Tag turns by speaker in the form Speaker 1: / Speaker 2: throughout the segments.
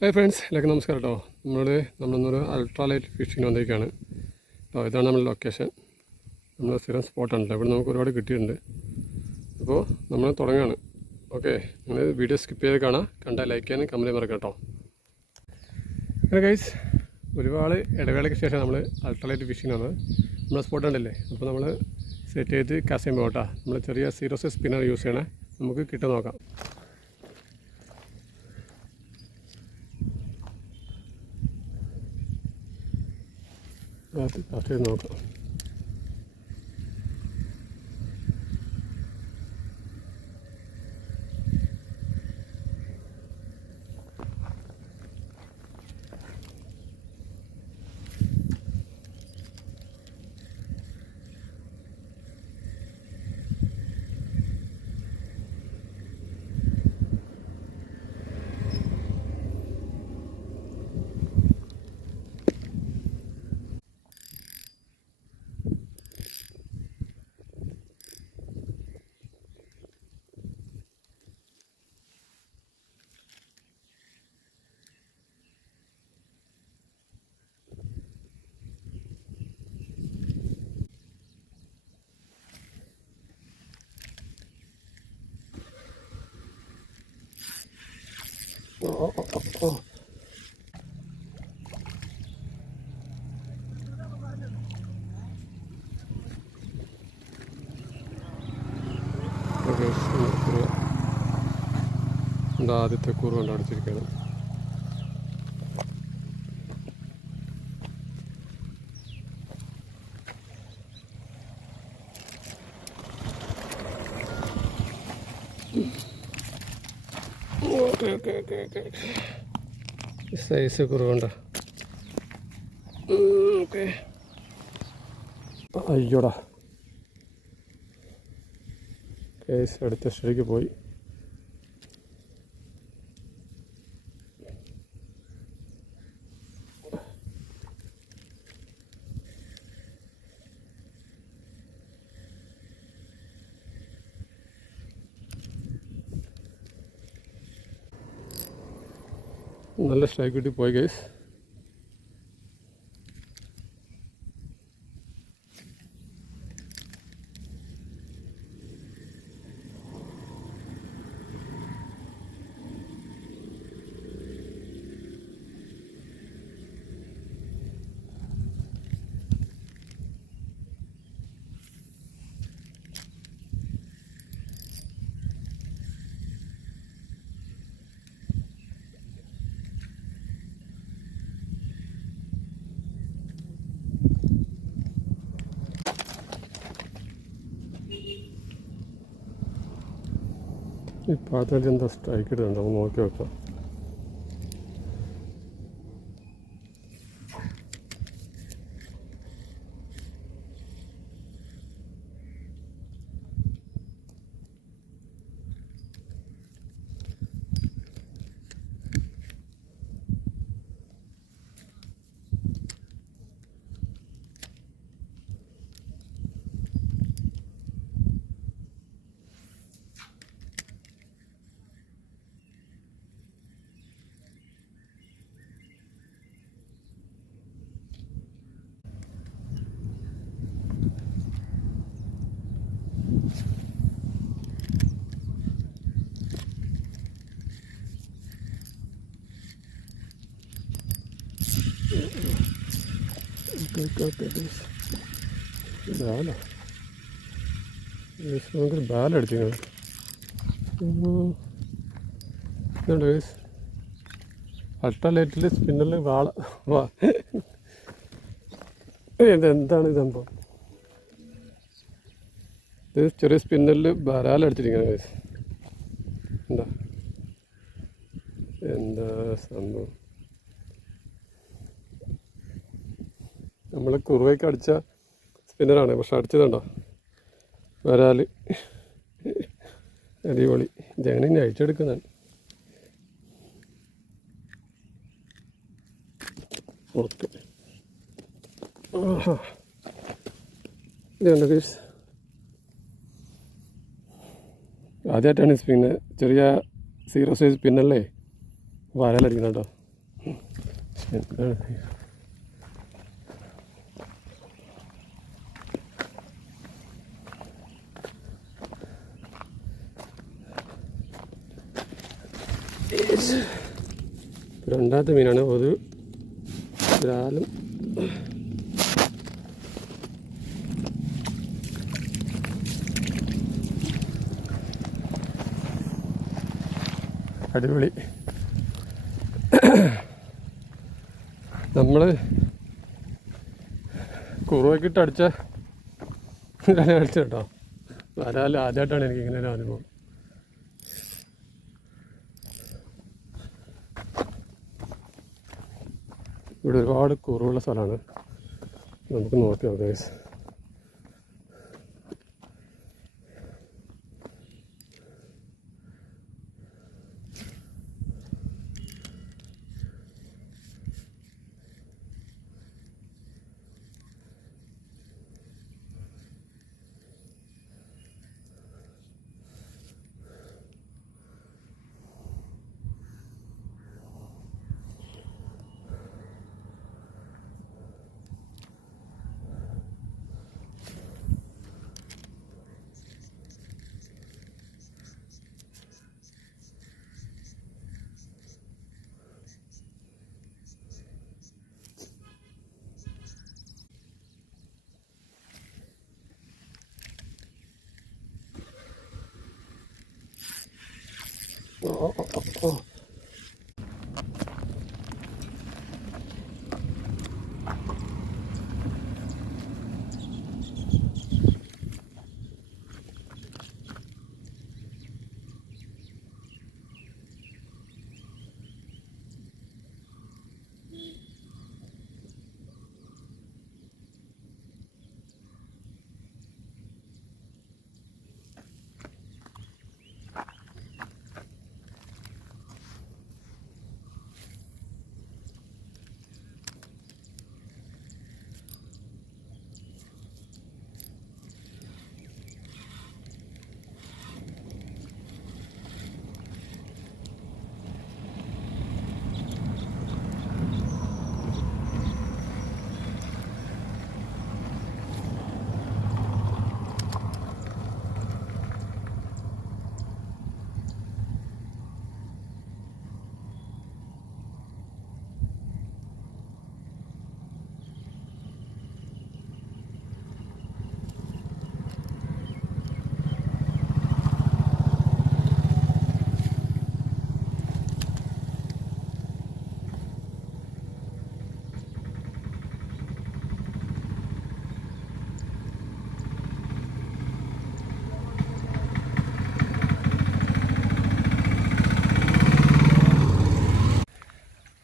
Speaker 1: Hi friends എല്ലാവർക്കും നമസ്കാരം കേട്ടോ നമ്മൾ നമ്മളൊന്നൊരു അൾട്രാലൈറ്റ് ഫിഷിങ്ങിന് വന്നിരിക്കുകയാണ് കേട്ടോ ഇതാണ് നമ്മുടെ ലൊക്കേഷൻ നമ്മുടെ സ്ഥിരം സ്പോട്ടാണല്ലോ ഇവിടെ നമുക്ക് ഒരുപാട് കിട്ടിയിട്ടുണ്ട്. അപ്പോൾ നമ്മൾ തുടങ്ങുകയാണ് ഓക്കെ നിങ്ങൾ വീഡിയോ സ്കിപ്പ് ചെയ്ത് കാണാം. കണ്ടാൽ ലൈക്ക് ചെയ്യാനും കമന്റ് മറക്കാം കേട്ടോ അങ്ങനെ ഗൈസ് ഒരുപാട് ഇടവേളയ്ക്ക് ശേഷം നമ്മൾ അൾട്രാലൈറ്റ് ഫിഷിംഗ് വന്നത് നമ്മുടെ സ്പോട്ട് ഉണ്ടല്ലേ അപ്പോൾ നമ്മൾ സെറ്റ് ചെയ്ത് കാസ് ചെയ്യുമ്പോൾ കേട്ടോ നമ്മൾ ചെറിയ സീറോസ് സ്പിന്നർ യൂസ് ചെയ്യണേ. നമുക്ക് കിട്ടും നോക്കാം. അത് കാസ്റ്റ് ചെയ്ത് നോക്കാം ഓ കൂറ് കൊണ്ട് അടിച്ചിരിക്കുന്നത് Thank you. ആദ്യത്തെ okay okay okay okay. Size കുറവുണ്ടോ ഓക്കെ അയ്യോടാ. കേസ് അടുത്ത സ്റ്റേക്ക് പോയി. നല്ല സ്ട്രൈക്ക് കിട്ടി പോയി കേസ് ഈ പാത്രത്തിൽ എന്താ സ്ട്രൈക്ക് ഇടുന്നുണ്ട്? നമുക്ക് നോക്കി വെക്കാം ബാല. നമുക്കൊരു ബാല അടിച്ചിങ്ങനെ ഇതുണ്ട് ഗൈസ് അൾട്രാലൈറ്റിൽ സ്പിന്നറിൽ വാള. വാ. ഇതെന്താണ് സംഭവം? ഇത് ചെറിയ സ്പിന്നറിൽ ബരാല അടിച്ചിരിക്കുകയാണ് ഗൈസ് എന്താ? എന്താ സംഭവം? നമ്മൾ കുറുവയ്ക്ക് അടിച്ച സ്പിന്നറാണ് പക്ഷെ അടിച്ചതുണ്ടോ? വരാൽ അടിപൊളി. ജനി അയച്ചെടുക്കുന്നതാണ് ആഹാ. ഇതുണ്ട് ആദ്യമായിട്ടാണ് സ്പിന്ന് ചെറിയ സീറോ സൈസ് പിന്നല്ലേ വരാലടിക്കുന്നുണ്ടോ? കേട്ടോ രണ്ടാമത്തെ മീനാണ്. ഒരു ഗ്രാലും. അടിപൊളി. നമ്മൾ കുറുവക്കിട്ട് അടിച്ച വല അടിച്ച കേട്ടോ വരാൽ ആദ്യമായിട്ടാണ് എനിക്കിങ്ങനെ ഒരു അനുഭവം. ഇവിടെ ഒരുപാട് കുറവുള്ള സ്ഥലമാണ്. നമുക്ക് നോക്കാം നോക്കാം 어, 어, 어, 어.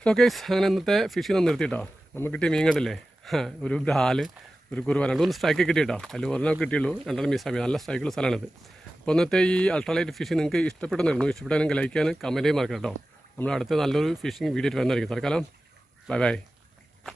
Speaker 1: സോ കേസ് അങ്ങനെ ഇന്നത്തെ ഫിഷിൽ നിന്ന് നിർത്തിയിട്ടോ നമുക്ക് കിട്ടിയ മീൻ കണ്ടില്ലേ? ഒരു ബ്രാൽ ഒരു കുറുവ രണ്ടുമൂന്ന് സ്ട്രൈക്ക് കിട്ടിയിട്ടോ അതിൽ ഒരെണ്ണം കിട്ടിയുള്ളൂ. രണ്ടെണ്ണം മിസ്സായി നല്ല സ്ട്രൈക്കുള്ള സ്ഥലമാണിത്. അപ്പോൾ ഇന്നത്തെ ഈ അൾട്രാലൈറ്റ് ഫിഷിംഗ് നിങ്ങൾക്ക് ഇഷ്ടപ്പെട്ടെന്നായിരുന്നു. ഇഷ്ടപ്പെട്ടാൽ നിങ്ങൾക്ക് ലൈക്ക് ചെയ്യാൻ കമന്റ് മറക്കാം കേട്ടോ. നമ്മൾ അടുത്ത നല്ലൊരു ഫിഷിംഗ് വീഡിയോ വരുന്നതായിരിക്കും. തൽക്കാലം ബൈ ബൈ